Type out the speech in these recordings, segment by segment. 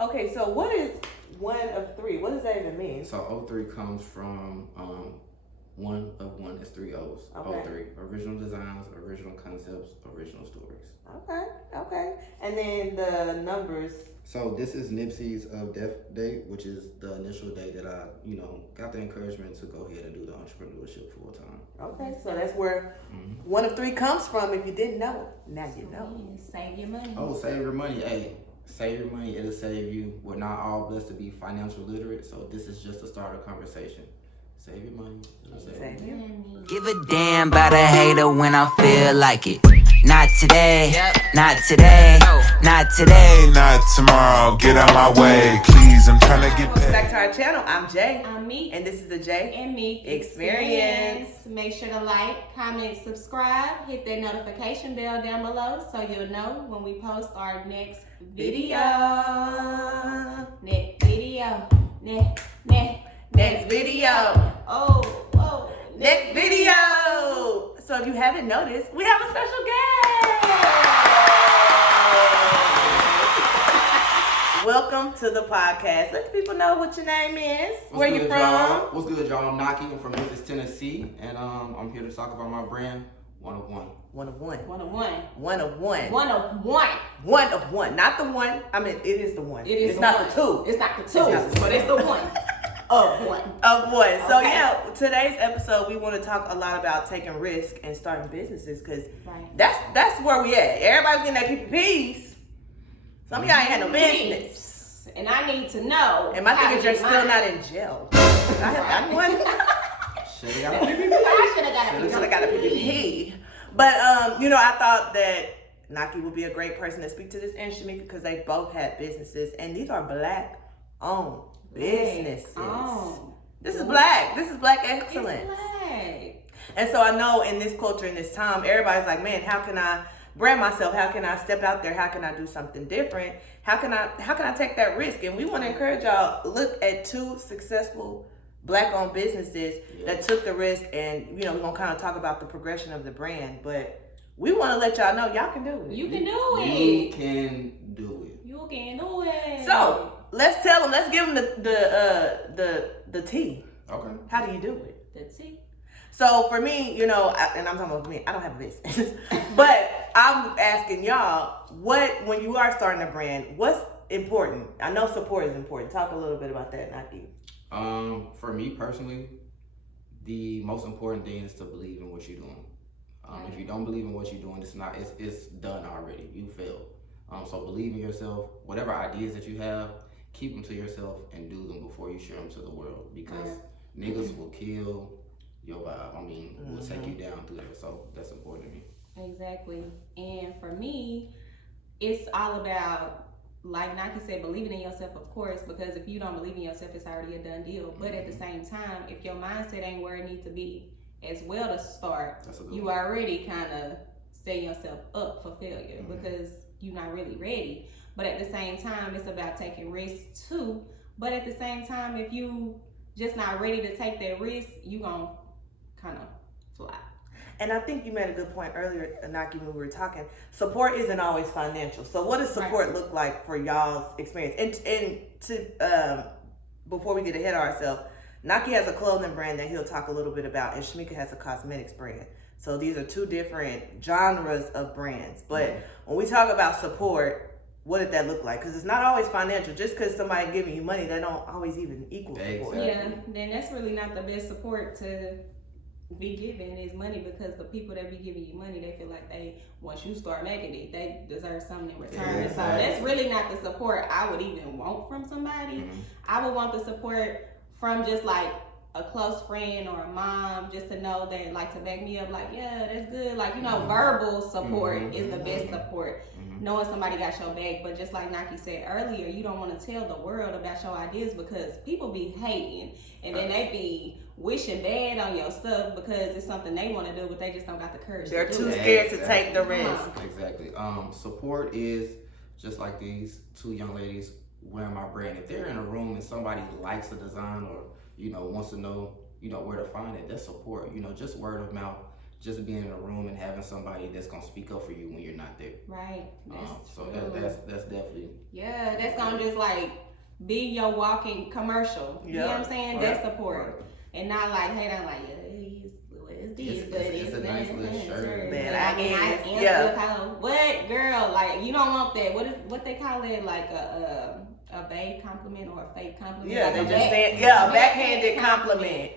Okay, so what is one of three? What does that even mean? So O3 comes from one of one is three O's. Okay. O3. Original designs, original concepts, original stories. Okay. And then the numbers. So this is Nipsey's death date, which is the initial day that I, got the encouragement to go ahead and do the entrepreneurship full time. Okay, so that's where one of three comes from. If you didn't know, now you know. Save your money. Oh, save your money. Hey, save your money. It'll save you. We're not all blessed to be financial literate, so this is just a start of conversation. Save your money. Save your money. Give a damn about a hater when I feel like it. Not today, not today, not today, not tomorrow. Get out my way, please. I'm trying to get Welcome back to our channel. I'm Jay. I'm Meek. And this is the Jay and Meek Experience. Make sure to like, comment, subscribe, hit that notification bell down below so you'll know when we post our next video. Next video. Next video. Oh. Next video. So if you haven't noticed, we have a special guest. Welcome to the podcast. Let the people know what your name is, where you from. Y'all? What's good, y'all? I'm Naki. I'm from Memphis, Tennessee, and I'm here to talk about my brand, OneofOne. One of one. One of one. One of one. One of one. One of one. Not the one. I mean, it is the one. It is it's the not one. the two. It's not the two, but it's the one. Of one. Of one. So Okay. yeah, today's episode we want to talk a lot about taking risk and starting businesses because that's where we at. Everybody's getting that PPPs. Some of y'all ain't had no business. And I need to know. And my thing is you're still not in jail. I have gotten one. Should've got a PPP. I should have got a Should have got a PPP. But I thought that Naki would be a great person to speak to this and Shamika because they both had businesses and these are black owned businesses. This is black. This is black excellence. It's black. And so I know in this culture, in this time, everybody's like, man, how can I brand myself? How can I step out there? How can I do something different? How can I take that risk? And we want to encourage y'all, look at two successful black owned businesses that took the risk, and we're gonna kind of talk about the progression of the brand, but we want to let y'all know y'all can do it. You can do it. You can do it. You can do it. So let's tell them. Let's give them the tea. Okay. How do you do it? The tea. So for me, and I'm talking about me. I don't have a business, but I'm asking y'all, when you are starting a brand, what's important? I know support is important. Talk a little bit about that, Naki. For me personally, the most important thing is to believe in what you're doing. If you don't believe in what you're doing, it's done already. You failed. So believe in yourself. Whatever ideas that you have, keep them to yourself and do them before you share them to the world. Because niggas will kill your vibe. Will take you down through there. So that's important to me. Exactly. And for me, it's all about, like Nike said, believing in yourself, of course, because if you don't believe in yourself, it's already a done deal. But at the same time, if your mindset ain't where it needs to be as well to start, you already kind of setting yourself up for failure because you're not really ready. But at the same time, it's about taking risks too. But at the same time, if you just not ready to take that risk, you gonna kind of fly. And I think you made a good point earlier, Naki, when we were talking. Support isn't always financial. So what does support look like for y'all's experience? And to before we get ahead of ourselves, Naki has a clothing brand that he'll talk a little bit about, and Shamika has a cosmetics brand. So these are two different genres of brands. But when we talk about support, what did that look like? Because it's not always financial. Just because somebody giving you money, they don't always even equal support. Yeah, then that's really not the best support to be given is money, because the people that be giving you money, they feel like once you start making it, they deserve something in return. So that's really not the support I would even want from somebody. I would want the support from just like a close friend or a mom, just to know that, like, to back me up, like, yeah, that's good. Like, verbal support is the best support. Knowing somebody got your back. But just like Naki said earlier, you don't want to tell the world about your ideas because people be hating, and then they be wishing bad on your stuff because it's something they want to do, but they just don't got the courage. They're to too do scared to take the risk. Exactly. Support is just like these two young ladies wearing my brand. If they're in a room and somebody likes the design or wants to know where to find it, that's support. Just word of mouth. just being in a room and having somebody that's gonna speak up for you when you're not there. Right. That's So true. that's definitely. Yeah, that's gonna just like be your walking commercial. You know what I'm saying? That's support. And not like, hey, I'm like, it's this, but it's a nice little shirt. Man, I guess, what girl? Like, you don't want that. What they call it? Like a vague compliment or a fake compliment? Yeah, like they just saying, a backhanded compliment.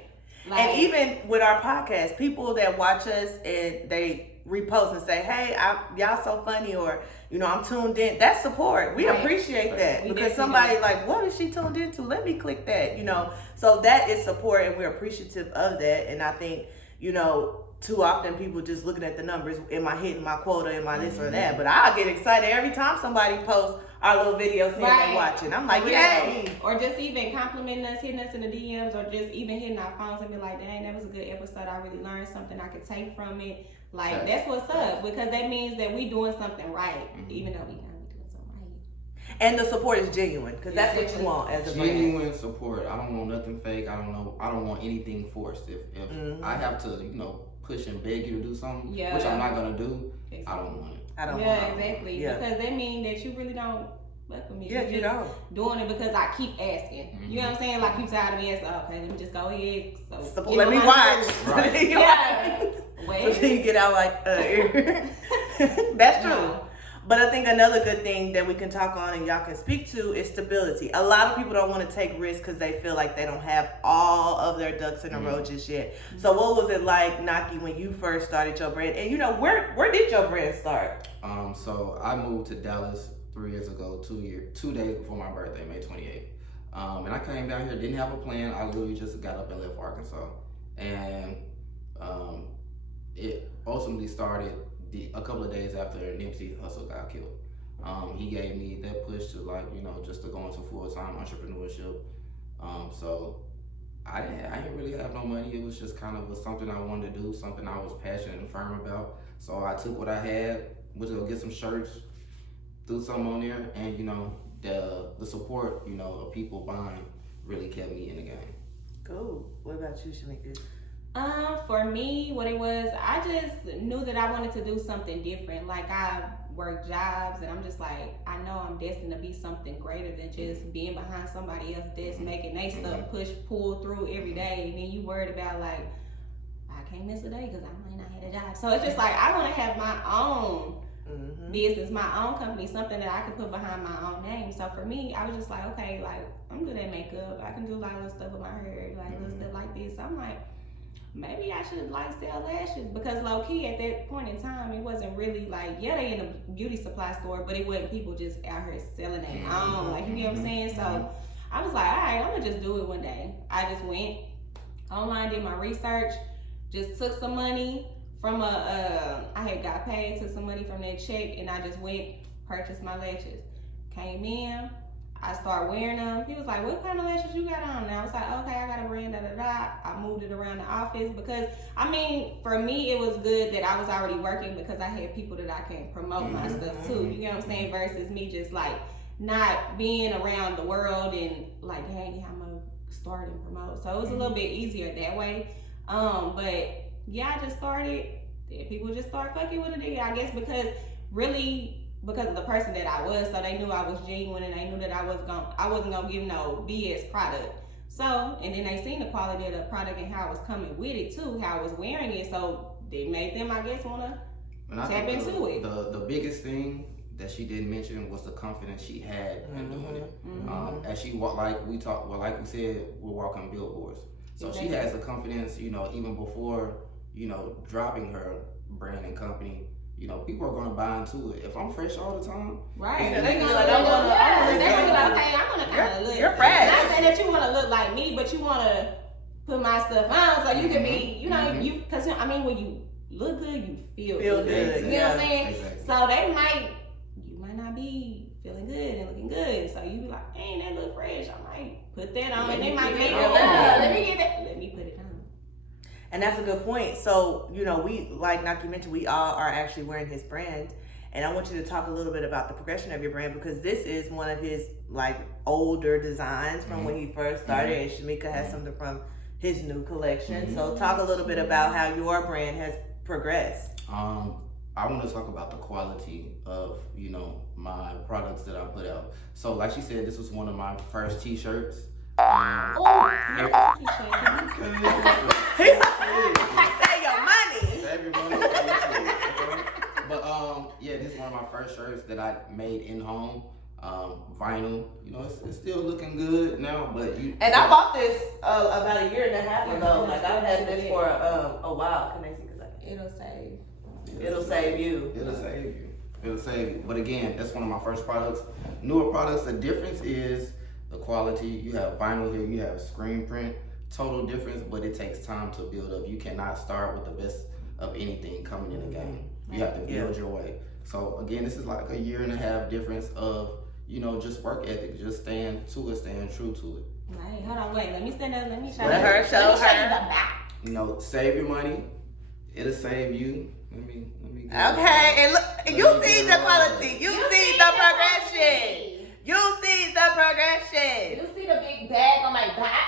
Like, And even with our podcast, people that watch us and they repost and say, hey, y'all so funny, or, you know, I'm tuned in. That's support. We appreciate that. We because definitely somebody like, what is she tuned into? Let me click that, you know. So that is support, and we're appreciative of that. And I think, you know, too often people just looking at the numbers. Am I hitting my quota? Am I this or that? But I get excited every time somebody posts our little video saying they watching. I'm like, yay! Or just even complimenting us, hitting us in the DMs, or just even hitting our phones and be like, dang, that was a good episode. I really learned something I could take from it. Like, that's what's up, because that means that we doing something right, even though we not doing something right. And the support is genuine, because that's what you want as a brand. Genuine support. I don't want nothing fake. I don't want anything forced. If I have to, you know, push and beg you to do something, which I'm not gonna do, I don't want it. I don't want it. Exactly. Yeah. Because that means that you really don't fuck with me. Yeah, you don't. Doing it because I keep asking. You know what I'm saying? Like, you tired of me asking, okay, let me just go ahead. So let me watch. Right. Yeah. So you get out like, that's true. No. But I think another good thing that we can talk on and y'all can speak to is stability. A lot of people don't want to take risks because they feel like they don't have all of their ducks in a row just yet. So what was it like, Naki, when you first started your brand? And you know, where did your brand start? So I moved to Dallas 3 years ago, 2 days before my birthday, May 28th. And I came down here, didn't have a plan. I literally just got up and left Arkansas. And it ultimately started a couple of days after Nipsey Hussle got killed. He gave me that push to, like, you know, just to go into full-time entrepreneurship. So I didn't really have no money. It was just kind of something I wanted to do, something I was passionate and firm about. So I took what I had, went to go get some shirts, threw something on there, and, you know, the support, you know, of people buying really kept me in the game. Cool. What about you, Shamika? For me, what it was, I just knew that I wanted to do something different. Like, I work jobs, and I'm just like, I know I'm destined to be something greater than just being behind somebody else's desk, making they stuff pull through every day. And then you worried about, like, I can't miss a day because I might not have a job. So it's just like, I want to have my own business, my own company, something that I can put behind my own name. So for me, I was just like, okay, like, I'm good at makeup. I can do like little stuff with my hair, like little stuff like this. So I'm like, maybe I should like sell lashes, because low key at that point in time, it wasn't really like, yeah, they in a beauty supply store, but it wasn't people just out here selling their own, like, you get what I'm saying? So I was like, all right, I'm gonna just do it one day. I just went online, did my research, just took some money from I had got paid, took some money from that check, and I just went, purchased my lashes. Came in, I started wearing them. He was like, what kind of lashes you got on? And I was like, okay, I got a brand, I moved it around the office because, I mean, for me, it was good that I was already working because I had people that I can promote my stuff to. You get what I'm saying? Versus me just like not being around the world and like, dang, I'm going to start and promote. So it was a little bit easier that way. But yeah, I just started. People just start fucking with it, I guess, because of the person that I was, so they knew I was genuine, and they knew that I wasn't gonna give no BS product. So, and then they seen the quality of the product and how I was coming with it too, how I was wearing it. So they made them, I guess, wanna tap into it. The biggest thing that she didn't mention was the confidence she had in doing it. As she like we said, we're walking billboards. So she has the confidence, you know, even before, you know, dropping her brand and company. You know, people are going to buy into it. If I'm fresh all the time, right? Yeah, They're they gonna gonna be like, okay, I want to kind of look. You're fresh. Not saying that you want to look like me, but you want to put my stuff on so you can be, you know, you. Because I mean, when you look good, you feel good. You know what I'm saying? Exactly. So you might not be feeling good and looking good. So you be like, ain't that look fresh? I might put that on, and they might be, let me get that. Let me put it on. And that's a good point. So, you know, we, like Naki mentioned, we all are actually wearing his brand. And I want you to talk a little bit about the progression of your brand, because this is one of his, like, older designs from when he first started. And Shamika has something from his new collection. So talk a little bit about how your brand has progress? I want to talk about the quality of, my products that I put out. So like she said, this was one of my first t-shirts. Save your money. Save your money. Okay? But yeah, this is one of my first shirts that I made in home. Vinyl, it's still looking good now, but And I bought this about a year and a half ago. Like I've had this for a while. Can I see? It'll save. It'll save you. It'll save you. It'll save you. But again, that's one of my first products. Newer products, the difference is the quality. You have vinyl here, you have screen print. Total difference, but it takes time to build up. You cannot start with the best of anything coming in the game. You have to build your way. So again, this is like a year and a half difference of, just work ethic, just staying to it, staying true to it. Right, hold on, wait, let me stand up, let me show Let you. her show Let me show you her. the back. Save your money. It'll save you. Let me Okay, and look, you see the quality. You see the progression. You see the progression. You see the big bag on my back?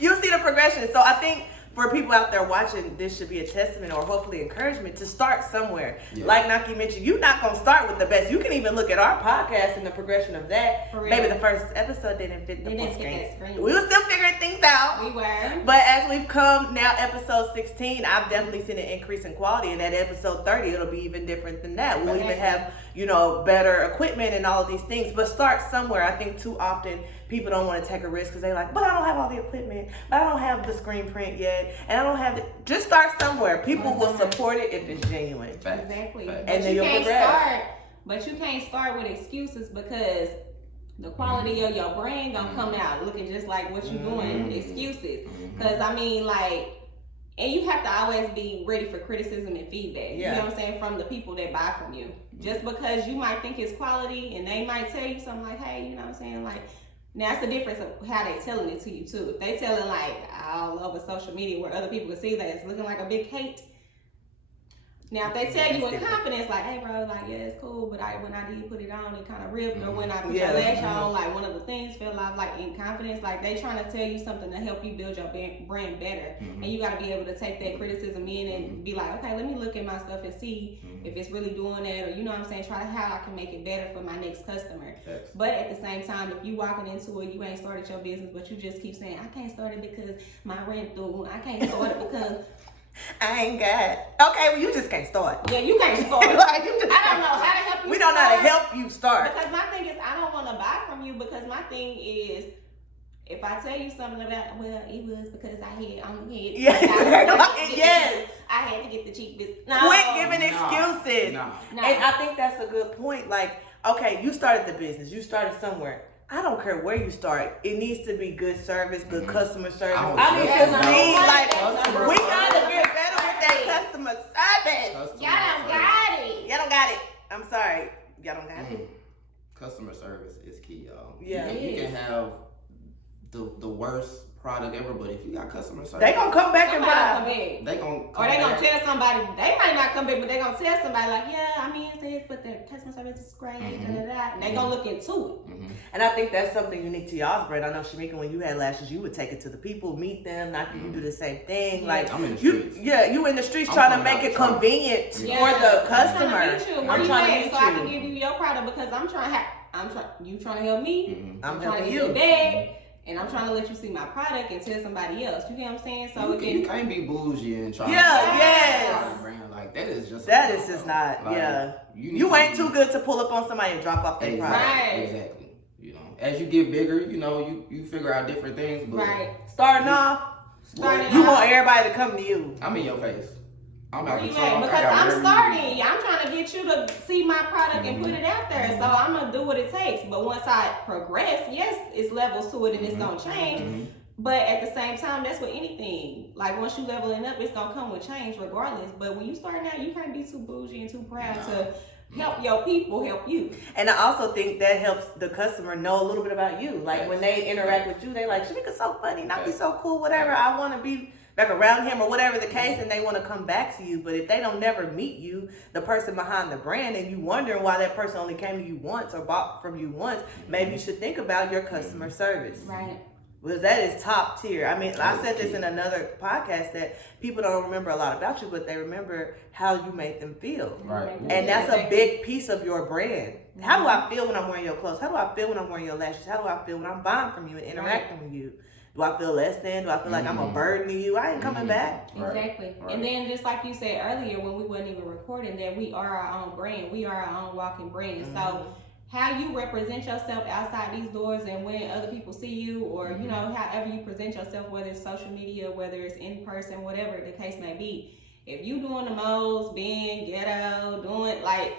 You see the progression. So I think for people out there watching, this should be a testament or hopefully encouragement to start somewhere. Yeah. Like Naki mentioned, you're not going to start with the best. You can even look at our podcast and the progression of that. Maybe the first episode didn't fit the full screen. We were still figuring things out. We were. But as we've come now, episode 16, I've definitely seen an increase in quality. And at episode 30, it'll be even different than that. We'll even have, better equipment and all of these things. But start somewhere. I think too often people don't want to take a risk because they're like, but I don't have all the equipment, but I don't have the screen print yet, and I don't have the... Just start somewhere. People will support it if it's genuine. Exactly. And then you'll progress. But you can't start with excuses because the quality of your brand gonna come out looking just like what you're doing. Excuses. Because and you have to always be ready for criticism and feedback. You know what I'm saying? From the people that buy from you. Just because you might think it's quality and they might tell you something like, hey, you know what I'm saying? Like, now, it's the difference of how they telling it to you, too. If they telling, all over social media where other people can see that it's looking like a big hate. Now, if they tell you in confidence, like, hey, bro, yeah, it's cool, but when I did put it on, it kind of ripped. Or when I put your lash on, one of the things fell off, in confidence. They trying to tell you something to help you build your brand better. And you got to be able to take that criticism in and be like, okay, let me look at my stuff and see if it's really doing that. Or, you know what I'm saying, try how I can make it better for my next customer. Yes. But at the same time, if you walking into it, you ain't started your business, but you just keep saying, I can't start it because my rent through. I can't start it because... I ain't got. Okay, well, you just can't start. Yeah, you can't start. I don't know how to help you. We don't know how to help you start. Because my thing is, I don't want to buy from you because my thing is, if I tell you something about, well, it was because I had to get the cheapest. No. Quit giving excuses. No. And I think that's a good point. Okay, you started the business. You started somewhere. I don't care where you start. It needs to be good service, good customer service. I need to see, we gotta get better with that customer service. Y'all don't got it. Y'all don't got it. I'm sorry. Y'all don't got it. Customer service is key, y'all. Yeah, you can have the worst product ever, but if you got customer service, they gonna come back and buy. They gonna tell somebody. They might not come back, but they gonna tell somebody it's this, but the customer service is great. And they gonna look into it. And I think that's something unique to y'all's brand. I know, Shamika, when you had lashes, you would take it to the people, meet them. Not that you do the same thing. I'm in the streets. You in the streets trying to make it convenient for the customer. I'm trying to meet you. So I can give you your product because you trying to help me. I'm trying helping to you. Get bag. And I'm trying to let you see my product and tell somebody else. You get what I'm saying? So you can't be bougie and try to brand that is just not. You ain't too good to pull up on somebody and drop off their product. Right. Exactly. As you get bigger, you figure out different things. But starting off, you want everybody to come to you. I'm in your face. I'm out because I'm starting. I'm trying to get you to see my product and put it out there. So I'm gonna do what it takes. But once I progress, yes, it's levels to it and it's gonna change. But at the same time, that's with anything. Once you leveling up, it's gonna come with change regardless. But when you start out, you can't be too bougie and too proud to help your people help you. And I also think that helps the customer know a little bit about you. When they interact with you, they Shamika's so funny, Naki's so cool, whatever. I want to be back around him or whatever the case, and they want to come back to you. But if they don't never meet you, the person behind the brand, and you wondering why that person only came to you once or bought from you once, maybe you should think about your customer service. Right. Because that is top tier. I mean, I said this in another podcast that people don't remember a lot about you, but they remember how you make them feel. Right. And that's a big piece of your brand. How do I feel when I'm wearing your clothes? How do I feel when I'm wearing your lashes? How do I feel when I'm buying from you and interacting with you? Do I feel less than? Do I feel like I'm a burden to you? I ain't coming back. Exactly. Right. And then just like you said earlier when we wasn't even recording, that we are our own brand. We are our own walking brand. So how you represent yourself outside these doors and when other people see you, or you know, however you present yourself, whether it's social media, whether it's in person, whatever the case may be, if you doing the most, being ghetto, doing like,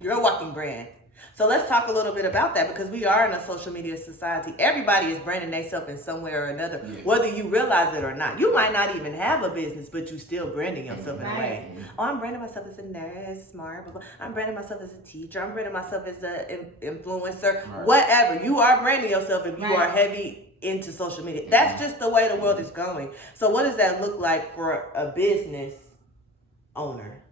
you're a walking brand. So let's talk a little bit about that, because we are in a social media society. Everybody is branding themselves in some way or another, whether you realize it or not. You might not even have a business, but you still branding yourself in a way. Oh, I'm branding myself as a nurse, smart, blah, blah. I'm branding myself as a teacher. I'm branding myself as an influencer. Whatever. You are branding yourself if you are heavy into social media. That's just the way the world is going. So what does that look like for a business owner?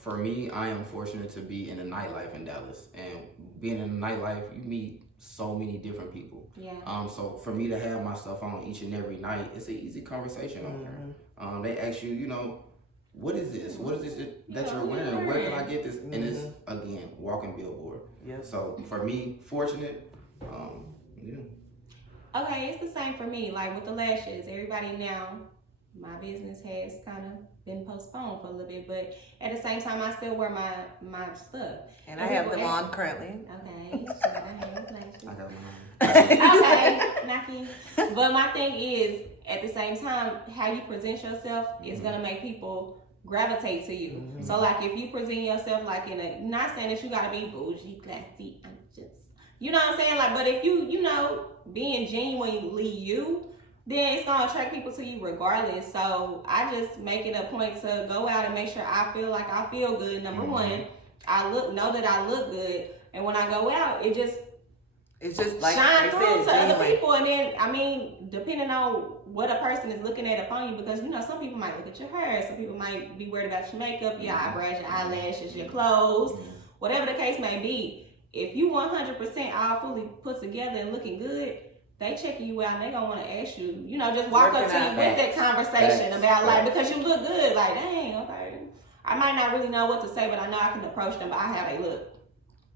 For me, I am fortunate to be in the nightlife in Dallas, and being in the nightlife, you meet so many different people. So for me to have my stuff on each and every night, it's an easy conversation on there. They ask you, you know, what is this? What is this that you're wearing? Where can I get this? And it's, again, walking billboard. So for me, fortunate, Okay, it's the same for me. Like with the lashes, everybody now, my business has kind of been postponed for a little bit, but at the same time, I still wear my stuff. And I have them on currently. Okay, so I have lashes. I got mine. Okay, Naki. But my thing is, at the same time, how you present yourself is gonna make people gravitate to you. So like if you present yourself like in a, not saying that you gotta be bougie, classy, I'm just, you know what I'm saying? Like, but if you know, being genuinely you, then it's gonna attract people to you regardless. So I just make it a point to go out and make sure I feel like I feel good. Number one, know that I look good, and when I go out, it's just like shine through to other people. And then, I mean, depending on what a person is looking at upon you, because you know, some people might look at your hair, some people might be worried about your makeup, your eyebrows, your eyelashes, your clothes, whatever the case may be. If you 100% all fully put together and looking good, they checking you out and they gonna want to ask you, you know, just walk up to you with that conversation about like, because you look good, like, dang, okay. I might not really know what to say, but I know I can approach them by how they look.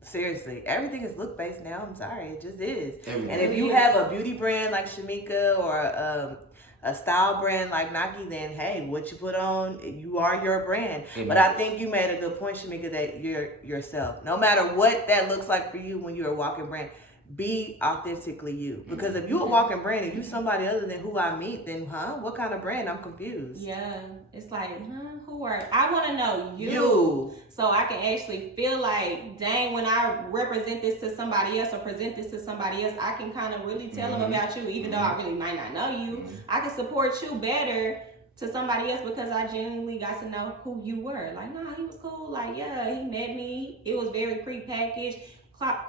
Seriously, everything is look based now. I'm sorry, it just is. Everything. And if you have a beauty brand like Shamika or a style brand like Nike, then hey, what you put on, you are your brand. But I think you made a good point, Shamika, that you're yourself. No matter what that looks like for you when you're a walking brand, be authentically you. Because if you a walking brand and you somebody other than who I meet, then what kind of brand? I'm confused. Yeah, it's like, who are, I want to know you, so I can actually feel like, dang, when I represent this to somebody else or present this to somebody else, I can kind of really tell them about you, even though I really might not know you. I can support you better to somebody else because I genuinely got to know who you were. Like, nah, he was cool. Like, yeah, he met me. It was very pre-packaged.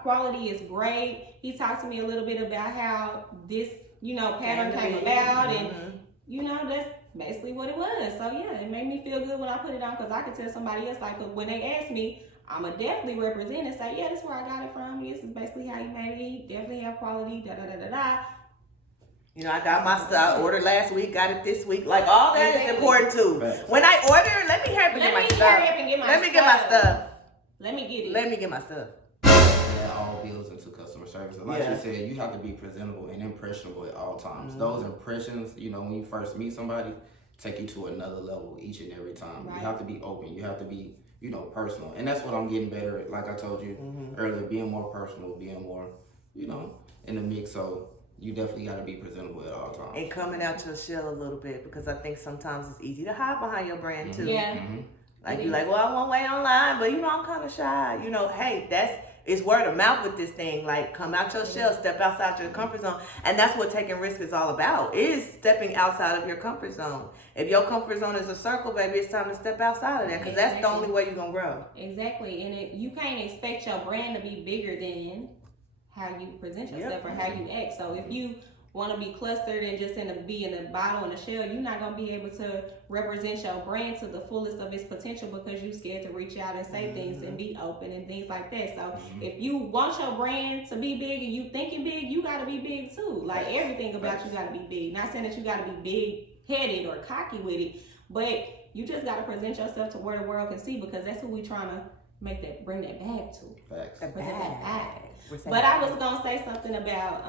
Quality is great. He talked to me a little bit about how this, you know, pattern came about, and you know, that's basically what it was. So yeah, it made me feel good when I put it on, because I could tell somebody else, like, when they ask me, I'ma definitely represent and say, yeah, this is where I got it from. This is basically how you made it. He definitely have quality. Da da da da da. You know, I got my stuff. I ordered last week, got it this week. Like, all that is important too. When I order, let me hurry up and get my stuff. Let me get my stuff. Let me get it. Let me get my stuff. That all builds into customer service. And like you said, you have to be presentable and impressionable at all times. Those impressions, you know, when you first meet somebody, take you to another level each and every time. You have to be open. You have to be, you know, personal. And that's what I'm getting better at. Like I told you earlier, being more personal, being more, you know, in the mix. So you definitely got to be presentable at all times. And coming out your shell a little bit, because I think sometimes it's easy to hide behind your brand too. Like, you're like, well, I won't wait online, but you know, I'm kind of shy. You know, hey, it's word of mouth with this thing. Like, come out your shell, step outside your comfort zone. And that's what taking risk is all about, is stepping outside of your comfort zone. If your comfort zone is a circle, baby, it's time to step outside of that, because that's the only way you're going to grow. Exactly. And you can't expect your brand to be bigger than how you present yourself or how you act. So if you want to be clustered and just be in a bottle and a shell, you're not going to be able to represent your brand to the fullest of its potential because you're scared to reach out and say things and be open and things like that. So if you want your brand to be big and you thinking big, you got to be big too. Like everything about you got to be big. Not saying that you got to be big headed or cocky with it, but you just got to present yourself to where the world can see, because that's who we trying to bring that bag to. Facts. Present that bag. But I was going to say something about,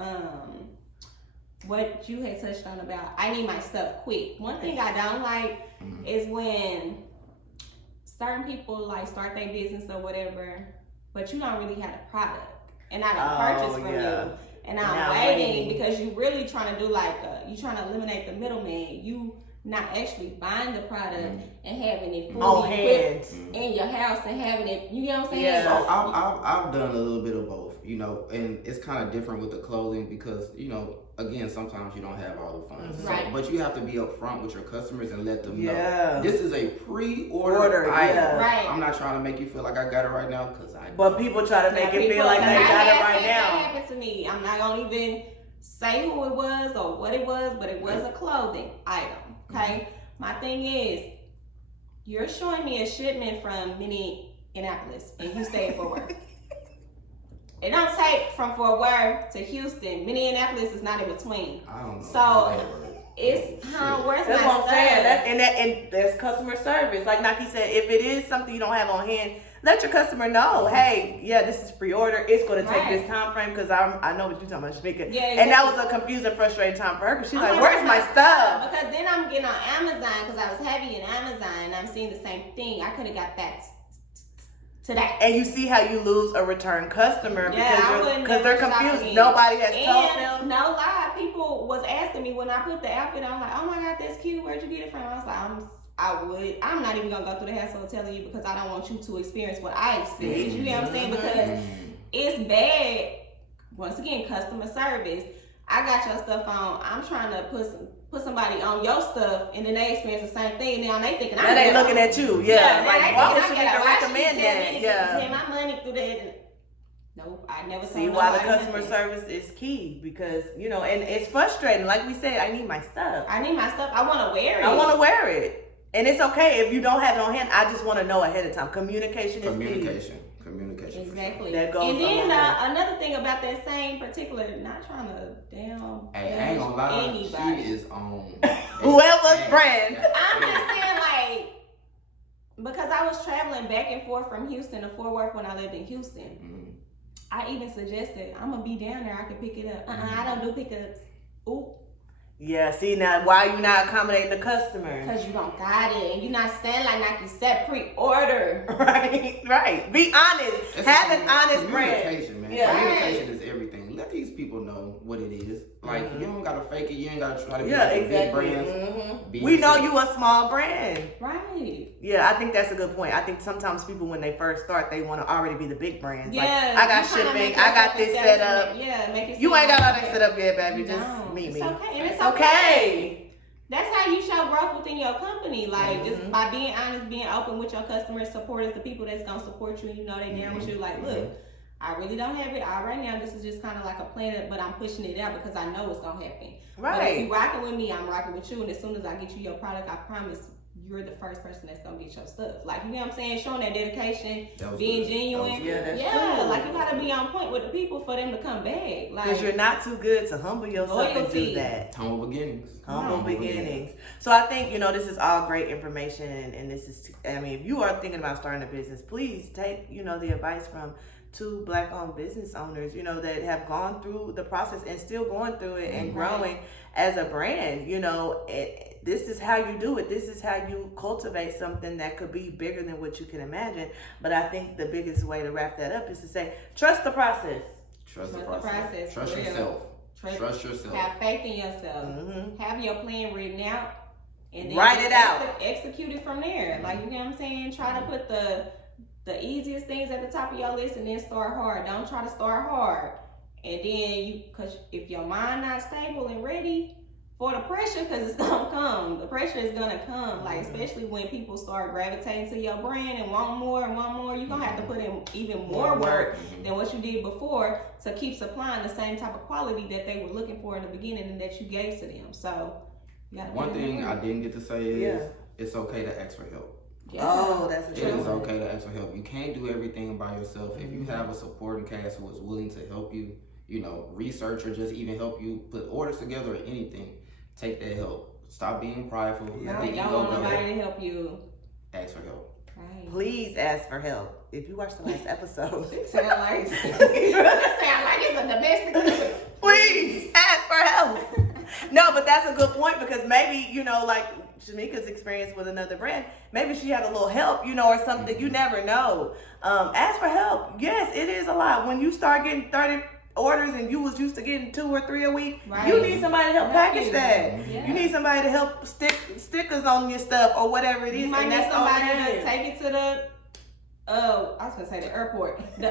what you had touched on about I need my stuff quick. One thing I don't like is when certain people like start their business or whatever, but you don't really have the product, and I don't purchase from you, and I'm waiting because you really trying to do you trying to eliminate the middleman. You not actually buying the product and having it fully equipped in your house and having it, you know what I'm saying? Yeah. So I've done a little bit of both, and it's kind of different with the clothing because, again, sometimes you don't have all the funds. Right. So, but you have to be upfront with your customers and let them know this is a pre-order item. Yeah. Right. I'm not trying to make you feel like I got it right now because I. But people try to make it feel like they got it right now. That happened to me. I'm not gonna even say who it was or what it was, but it was a clothing item. Okay. My thing is, you're showing me a shipment from Minneapolis and you stay at Fort Worth. It don't take from Fort Worth to Houston. Minneapolis is not in between. I don't know. So it's where's That's my what I'm stuff? saying. And that's customer service. Like Naki said, if it is something you don't have on hand, let your customer know, hey, this is pre-order. It's going to take this time frame because I know what you're talking about, Shamika. Yeah, and that was a confusing, frustrating time for her because she's like, where's my stuff? Because then I'm getting on Amazon because I was heavy in Amazon and I'm seeing the same thing. I could have got that today. And you see how you lose a return customer because they're confused. Again. Nobody has told them. No lie, people was asking me when I put the outfit on, like, oh my God, that's cute. Where'd you get it from? I was like, I'm not even gonna go through the hassle of telling you because I don't want you to experience what I experienced. You get what I'm saying? Because it's bad. Once again, customer service. I got your stuff on. I'm trying to put somebody on your stuff, and then they experience the same thing. And now they thinking now they looking at you. Yeah. Like, why would you even recommend that? Yeah. My money through that. Nope, I never see why the customer service is key because and it's frustrating. Like we said, I need my stuff. I want to wear it. And it's okay if you don't have it on hand. I just want to know ahead of time. Communication is key. Communication. Exactly. That goes. And then another thing about that same particular, not trying to Hey, I ain't gonna lie. anybody. She is on whoever's brand. I'm just saying, because I was traveling back and forth from Houston to Fort Worth when I lived in Houston. I even suggested I'm gonna be down there. I can pick it up. I don't do pickups. Ooh. Yeah, see now why you not accommodating the customer? Because you don't got it and you're not saying like you said pre-order. Right. Be honest. Have an honest brand. Communication, man. Yeah. Communication is everything. Let these people know what it is. Like you don't gotta fake it. You ain't gotta try to be big brands. We know you a small brand. Right. Yeah, I think that's a good point. I think sometimes people when they first start they want to already be the big brands. Yeah, like I got shipping, I got this set up. Yeah, make it. You ain't got all that set up yet, baby. Just meet me. It's okay. And it's okay. That's how you show growth within your company. Like just by being honest, being open with your customers, supporters, the people that's gonna support you, and you know they down with you. Like, look, I really don't have it all right now. This is just kind of like a plan, but I'm pushing it out because I know it's gonna happen. Right. But if you rocking with me, I'm rocking with you, and as soon as I get you your product, I promise you're the first person that's gonna get your stuff. Like, you know what I'm saying? Showing that dedication, being genuine. That's true. Like you gotta be on point with the people for them to come back. Like, because you're not too good to humble yourself and do that. Humble beginnings. Humble beginnings. So I think, this is all great information and this is, if you are thinking about starting a business, please take, the advice from 2 Black-owned business owners, that have gone through the process and still going through it and growing as a brand, this is how you do it. This is how you cultivate something that could be bigger than what you can imagine. But I think the biggest way to wrap that up is to say, trust the process. Trust the process. Trust yourself. Trust yourself. Have faith in yourself. Have your plan written out. And then write it out. Execute it from there. Like, you know what I'm saying? Try to put the easiest things at the top of your list and then start hard. Don't try to start hard. And then because if your mind not stable and ready for the pressure, because it's gonna come. The pressure is gonna come, like especially when people start gravitating to your brand and want more, you're gonna have to put in even more work than what you did before to keep supplying the same type of quality that they were looking for in the beginning and that you gave to them. So you gotta one thing I didn't get to say is it's okay to ask for help. Yeah. Oh, that's a It is okay to ask for help. You can't do everything by yourself. If you have a supporting cast who is willing to help you, you know, research or just even help you put orders together or anything, take that help. Stop being prideful. Y'all want nobody to help you. Ask for help. Right. Please ask for help. If you watched the last episode, Sound like it's a domestic. please ask for help. No, but that's a good point, because maybe, you know, like Shamika's experience with another brand, maybe she had a little help, you know, or something. You never know. Ask for help. Yes, it is a lot. When you start getting 30 orders and you was used to getting 2 or 3 a week, you need somebody to help package that. Yeah. You need somebody to help stick stickers on your stuff or whatever it is. You might and need that's somebody okay. to take it to the I was gonna say the airport. You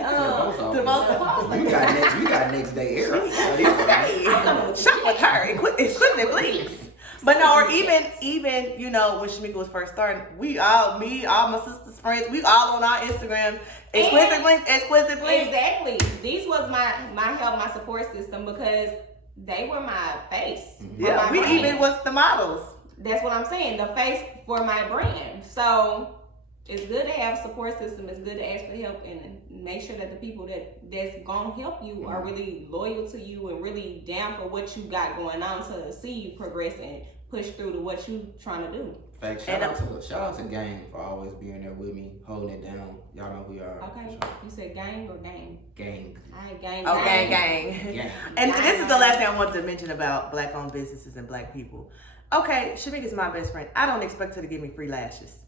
got next day air. I'm coming shop with her. Exquisite, please. But no, or even you know, when Shamika was first starting, all my sister's friends, we all on our Instagram. Exquisite please. Exactly. These was my help, my support system, because they were my face. Yeah, we brand. even was the models. That's what I'm saying. The face for my brand. So it's good to have a support system. It's good to ask for help and make sure that the people that's gonna help you are really loyal to you and really down for what you got going on to see you progress and push through to what you trying to do. Fact, shout out to Gang for always being there with me, holding it down. Y'all know who y'all are. Okay, you said gang or gang? Gang. All right, gang. Oh, gang. And this is the last thing I wanted to mention about Black-owned businesses and Black people. Okay, Shamika's my best friend. I don't expect her to give me free lashes.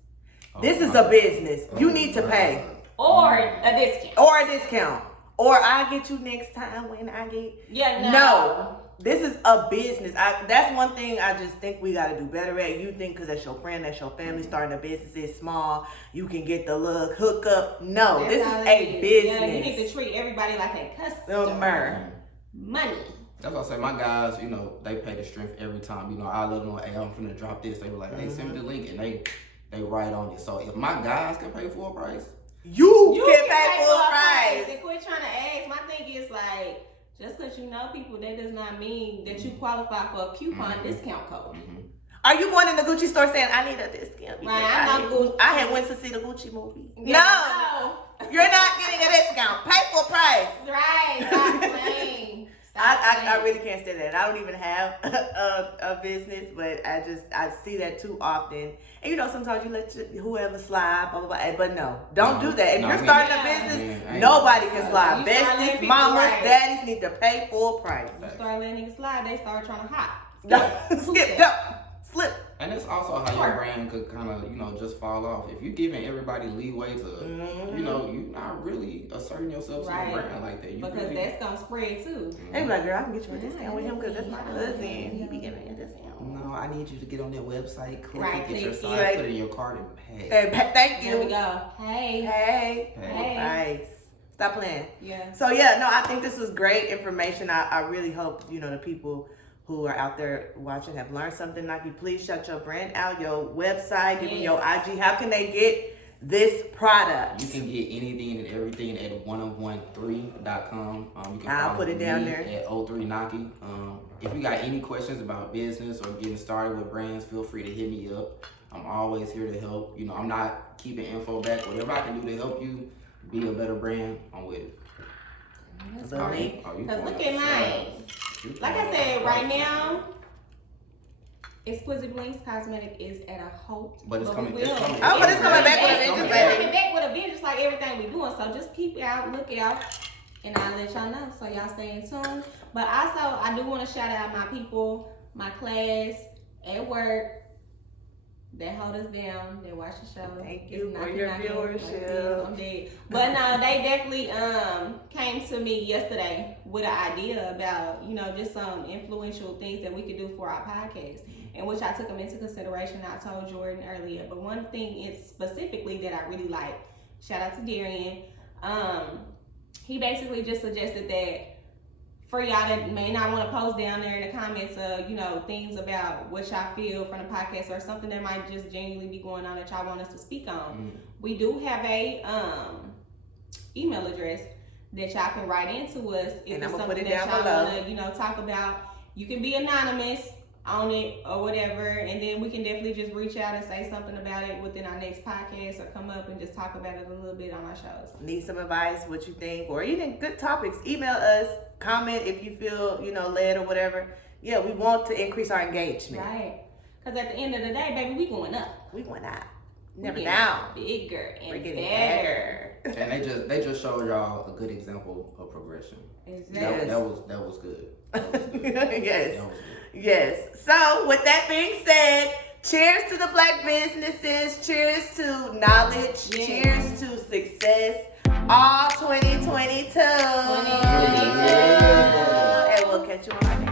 This is a business. You need to pay. Or a discount. Or I get you next time when I get. Yeah, no. This is a business. That's one thing I just think we got to do better at. You think because that's your friend, that's your family, starting a business is small, you can get the little hookup. No, That's this is how a it is. business. Yeah, you need to treat everybody like a customer. Money. That's what I say. My guys, you know, they pay the strength every time. You know, I let them know, hey, I'm finna drop this. They were like, hey, send me the link, and they write on it. So if my guys can pay full price, you can pay full price. And quit trying to ask. My thing is like, just because you know people, that does not mean that you qualify for a coupon discount code. Are you going in the Gucci store saying, I need a discount? Right, I had went to see the Gucci movie. Yeah, no, you're not getting a discount. Pay full price. Right, stop playing. I really can't say that. I don't even have a business, but I see that too often. And you know, sometimes you let whoever slide, blah, blah, blah. But no, don't do that. If you're starting a business, nobody can slide. Besties, mamas, daddies need to pay full price. You start letting niggas slide, they start trying to hop. Slip. and that's also how your brand could kind of, you know, just fall off. If you're giving everybody leeway to, you know, you're not really asserting yourself to your brand like that. Because that's going to spread too. They be like, girl, I can get you a discount with him because that's my cousin. He be giving me a discount. No, I need you to get on that website, click Right, it, get your click size, it. put it in your cart, and pay. Thank you. There we go. Hey. Nice. Stop playing. Yeah. So yeah, no, I think this was great information. I really hope, you know, the people who are out there watching have learned something. Nike, please shout your brand out, your website, give me your IG. How can they get this product? You can get anything and everything at OneofOne3.com. You can I'll put it down me there at O3 Naki. If you got any questions about business or getting started with brands, feel free to hit me up. I'm always here to help. You know, I'm not keeping info back. Whatever I can do to help you be a better brand, I'm with it. That's great. Because look at mine. Like I said, right now, Exquisite Blinks Cosmetic is at a halt. But it's coming. But it's coming back with a vengeance, It's coming back with a vengeance like everything we doing. So just keep it out, look out, and I'll let y'all know. So y'all stay in tune. But also, I do want to shout out my people, my class at work. They hold us down. They watch the show. Thank you for your viewership. I'm dead. But no, they definitely came to me yesterday with an idea about, you know, just some influential things that we could do for our podcast, in which I took them into consideration. I told Jordan earlier, but one thing is specifically that I really like. Shout out to Darian. He basically just suggested that for y'all that may not want to post down there in the comments, things about what y'all feel from the podcast or something that might just genuinely be going on that y'all want us to speak on. We do have a email address that y'all can write into us if And it's I'm gonna something put it that down y'all below. want to, talk about. You can be anonymous on it or whatever, and then we can definitely just reach out and say something about it within our next podcast or come up and just talk about it a little bit on our shows. Need some advice, what you think, or even good topics, email us, comment if you feel, led or whatever. Yeah, we want to increase our engagement. Right. Because at the end of the day, baby, we going up. We went out. Never We down. getting bigger and We're getting better. And they just showed y'all a good example of progression. Exactly. That was good. That was good. Yes. That was good. Yes. So, with that being said, cheers to the Black businesses. Cheers to knowledge. Yes. Cheers to success. All 2022. 2022. And we'll catch you on our next